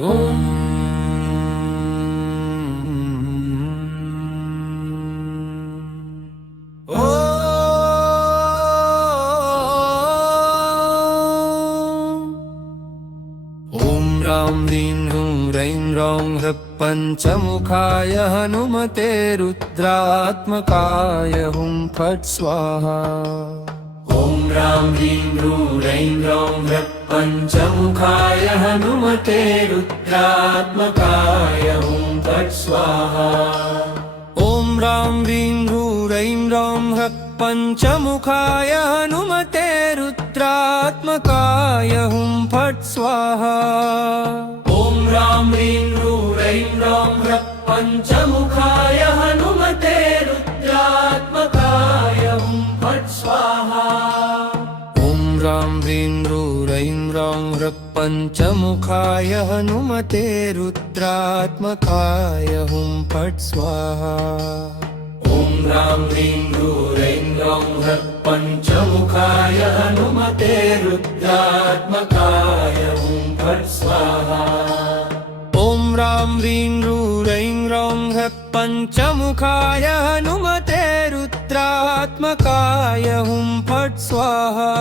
रां ह्रीं ह्रूं रैं रौं ह्रः पञ्चमुखाय हनुमते रुद्रात्मकाय हुं फट् स्वाहा। ॐ रां ह्रीं ह्रूं रैं रौं ह्रः पञ्चमुखाय हनुमते रुद्रात्मकाय हुं फट् स्वाहा। ॐ रां ह्रीं ह्रूं रैं रौं ह्रः पञ्चमुखाय हनुमते रुद्रात्मकाय हुं फट् स्वाहा। ॐ रां ह्रीं ह्रूं रैं रौं ह्रः पञ्चमुखाय हनुमते रुद्रात्मकाय हुं फट् स्वाहा। ॐ रां ह्रीं ह्रूं रैं रौं ह्रः पञ्चमुखाय हनुमते रुद्रात्मकाय हुं फट् स्वाहा। ॐ रां ह्रीं ह्रूं रैं रौं ह्रः पञ्चमुखाय हनुमते रुद्रात्मकाय हुं फट् स्वाहा। ॐ रां ह्रीं ह्रूं रैं रौं ह्रः पञ्चमुखाय हनुमते रुद्रात्मकाय हुं फट् स्वाहा।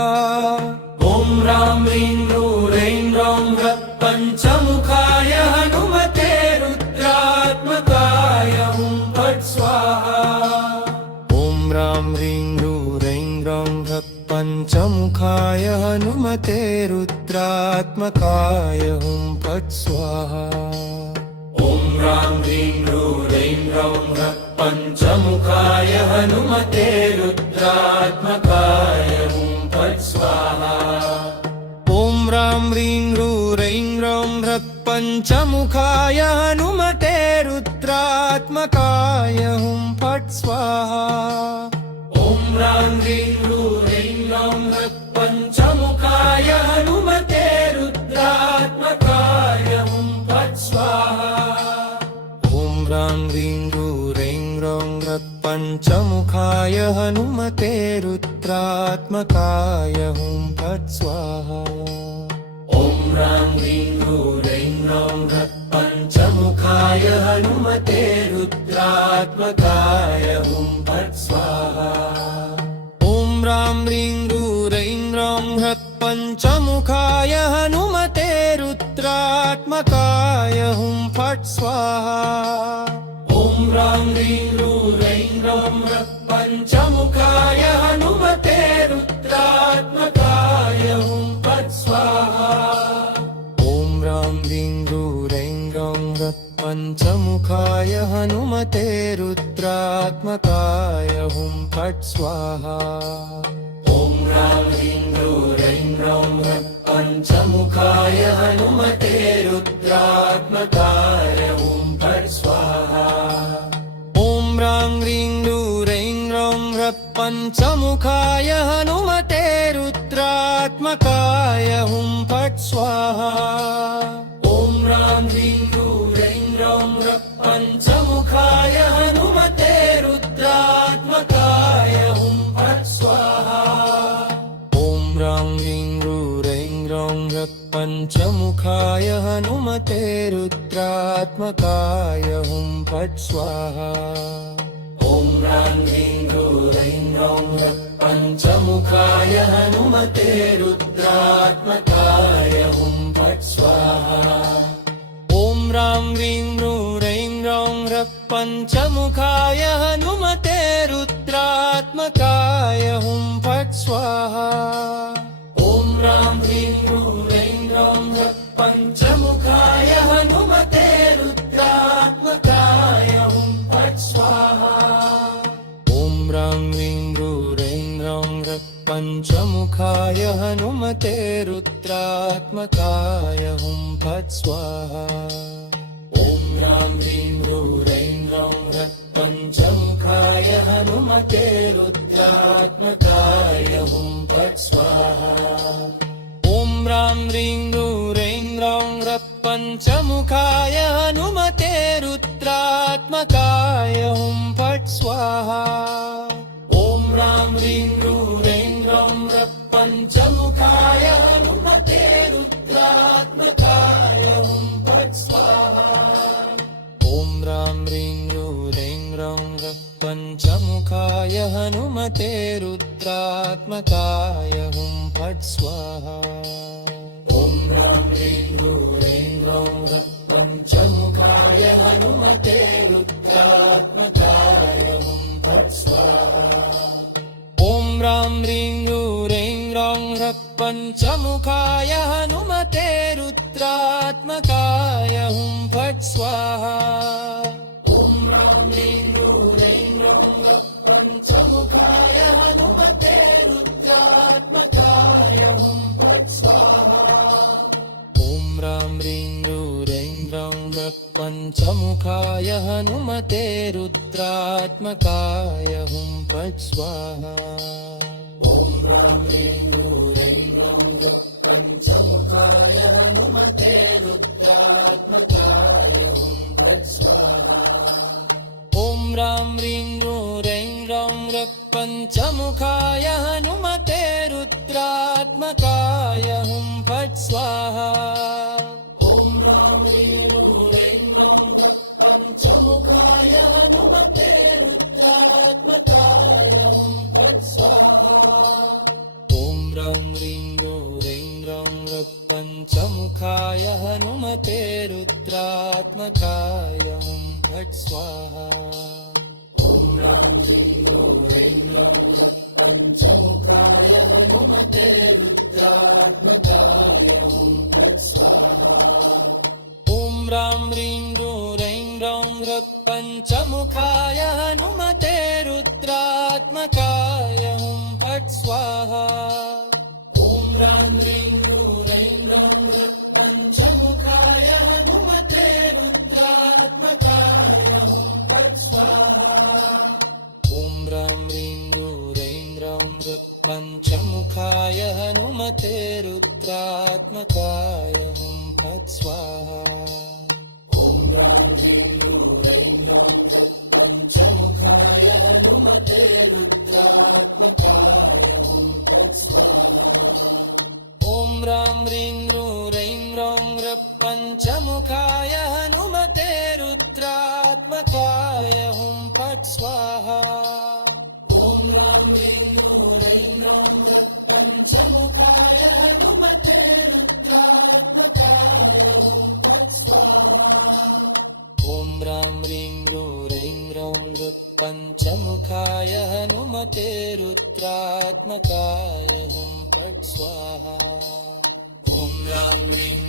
ॐ रां ह्रीं ह्रूं रैं रौं ह्रः पञ्चमुखाय हनुमते रुद्रात्मकाय हुं फट् स्वाहा। ॐ रां ह्रीं ह्रूं रैं रौं ह्रः पञ्चमुखाय हनुमते रुद्रात्मकाय हुं फट् स्वाहा। ॐ रां ह्रीं ह्रूं रैं रौं ह्रः पञ्चमुखाय हनुमते रुद्रात्मकाय हुं फट् स्वाहा। ॐ रां ह्रीं ह्रूं रैं रौं ह्रः पञ्चमुखाय हनुमते रुद्रात्मकाय हुं फट् स्वाहा। ॐ रां ह्रीं ह्रूं रैं रौं ह्रः पञ्चमुखाय हनुमते रुद्रात्मकाय हुं फट् स्वाहा। ॐ रां ह्रीं ह्रूं रैं रौं ह्रः पञ्चमुखाय हनुमते रुद्रात्मकाय हुं फट् स्वाहा। ॐ रां ह्रीं ह्रूं रैं रौं ह्रः पञ्चमुखाय हनुमते रुद्रात्मकाय हुं फट् स्वाहा। ॐ रां ह्रीं ह्रूं रैं रौं ह्रः पञ्चमुखाय हनुमते रुद्रात्मकाय हुं फट् स्वाहा। ॐ रां ह्रीं ह्रूं रैं रौं ह्रः पञ्चमुखाय हनुमते रुद्रात्मकाय हुं फट् स्वाहा। ॐ रां ह्रीं ह्रूं रैं रौं ह्रः पञ्चमुखाय हनुमते रुद्रात्मकाय हुं फट् स्वाहा। ॐ रां ह्रीं ह्रूं रैं रौं ह्रः पञ्चमुखाय हनुमते रुद्रात्मकाय हुं फट् स्वाहा। ॐ रां ह्रीं ह्रूं रैं रौं ह्रः पञ्चमुखाय हनुमते रुद्रात्मकाय हुं फट् स्वाहा। ॐ रां ह्रीं ह्रूं रैं रौं ह्रः पञ्चमुखाय हनुमते रुद्रात्मकाय हुं फट् स्वाहा। ॐ रां ह्रीं ह्रूं रैं रौं ह्रः पञ्चमुखाय हनुमते रुद्रात्मकाय हुं फट् स्वाहा। ॐ रां ह्रीं ह्रूं रैं रौं ह्रः पञ्चमुखाय हनुमते रुद्रात्मकाय हुं फट् स्वाहा। ॐ रां ह्रीं ह्रूं रैं रौं ह्रः पञ्चमुखाय हनुमते रुद्रात्मकाय हुं फट् स्वाहा। ॐ रां ह्रीं ह्रूं रैं रौं ह्रः पञ्चमुखाय हनुमते रुद्रात्मकाय हुं फट् स्वाहा। ॐ रां ह्रीं ह्रूं रैं रौं ह्रः पञ्चमुखाय हनुमते रुद्रात्मकाय हुं फट् स्वाहा। ॐ रां ह्रीं ह्रूं रैं रौं ह्रः पञ्चमुखाय हनुमते रुद्रात्मकाय हुं फट् स्वाहा। ॐ रां ह्रीं ह्रूं रैं रौं ह्रः पञ्चमुखाय हनुमते रुद्रात्मकाय हुं फट् स्वाहा। ॐ रां ह्रीं ह्रूं रैं रौं ह्रः पञ्चमुखाय हनुमते रुद्रात्मकाय हुं फट् पञ्चमुखाय हनुमते रुद्रात्मकाय हुं फट् स्वाहा ॐ ह्रां ह्रीं ह्रूं ह्रौं ह्रः पञ्चमुखाय हनुमते रुद्रात्मकाय हुं फट् स्वाहा ॐ ह्रां ह्रीं ह्रूं ह्रौं ह्रः पञ्चमुखाय हनुमते रुद्रात्मकाय हुं फट् स्वाहा ॐ ह्रां ह्रीं ह्रूं ह्रौं ह्रः पञ्चमुखाय हनुमते रुद्रात्मकाय हुं फट् स्वाहा ॐ ह्रां ह्रीं ह्रूं ह्रौं ह्रः पञ्चमुखाय हनुमते रुद्रात्मकाय हुं फट् स्वाहा ॐ ह्रां ह्रीं ह्रूं ह्रौं ह्रः पञ्चमुखाय हनुमते रुद्रात्मकाय हुं फट् स्वाहा ॐ ह्रां ह्रीं ह्रूं ह्रौं ह्रः पञ्चमुखाय हनुमते रुद्रात्मकाय हुं फट् स्वाहा ॐ ह्रां ह्रीं ह्रूं ह्रौं ह्रः पञ्चमुखाय हनुमते रुद्रात्मकाय हुं फट् स्वाहा ॐ ह्रां ह्रीं ह्रूं ह्रौं ह्रः पञ्चमुखाय हनुमते रुद्रात्मकाय हुं फट् स्वाहा ॐ ह्रां ह्रीं ह्रूं ह्रौं ह्रः पञ्चमुखाय हनुमते रुद्रात्मकाय हुं फट् स्वाहा ॐ ह्रां ह्रीं ह्रूं ह्रौं ह्रः पञ्चमुखाय हनुमते रुद्रात्मकाय हुं फट् स्वाहा ॐ ह्रां ह्रीं ह्रूं ह्रौं ह्रः पञ्चमुखाय हनुमते रुद्रात्मकाय हुं फट् स्वाहा ॐ ह्रां ह्रीं ह्रूं ह्रौं ह्रः पञ्चमुखाय हनुमते रुद्रात्मकाय हुं फट् स्वाहा ॐ ह्रां ह्रीं ह्रूं ह्रौं ह्रः पञ्चमुखाय हनुमते रुद्रात्मकाय हुं फट् स्वाहा ॐ ह्रां ह्रीं ह्रूं ह्रौं ह्रः पञ्चमुखाय हनुमते रुद्रात्मकाय हुं फट् स्वाहा ॐ ह्रां ह्रीं ह्रूं ह्रौं ह्रः पञ्चमुखाय हनुमते रुद्रात्मकाय हुं फट् स्वाहा ॐ ह्रां ह्रीं ह्रूं ह्रौं ह्रः पञ्चमुखाय हनुमते रुद्रात्मकाय हुं फट् स्वाहा ॐ ह्रां ह्रीं